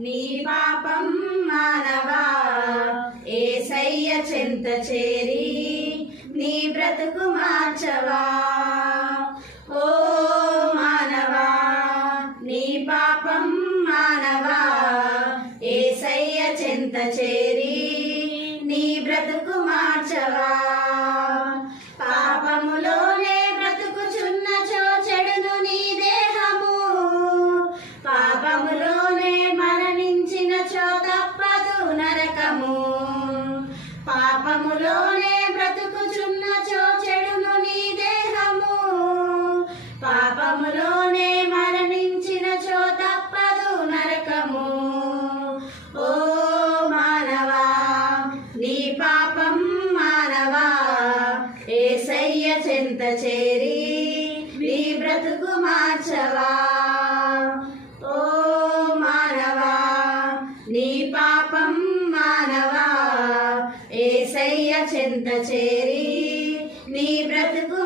నీ పాపం మానవా యేసయ్య చెంత చేరి నీ బ్రతుకు మార్చవా ఓ మానవా నీ పాపం మానవా యేసయ్య చెంత చేరి నీ బ్రతుకు మార్చవా పాపములోనే బ్రతుకుచున్నచో చెడును నీ దేహము పాపములోనే మరణించినచో తప్పదు నరకము పాపములోనే బ్రతుకుచున్నచో చెడును నీ దేహము పాపములోనే మరణించినచో తప్పదు నరకము ఓ మానవా నీ పాపం మానవా యేసయ్య చెంత చేరి నీ బ్రతుకు మార్చవా ఓ మానవా నీ పాపం మానవా యేసయ్య చెంత చేరి నీ బ్రతుకు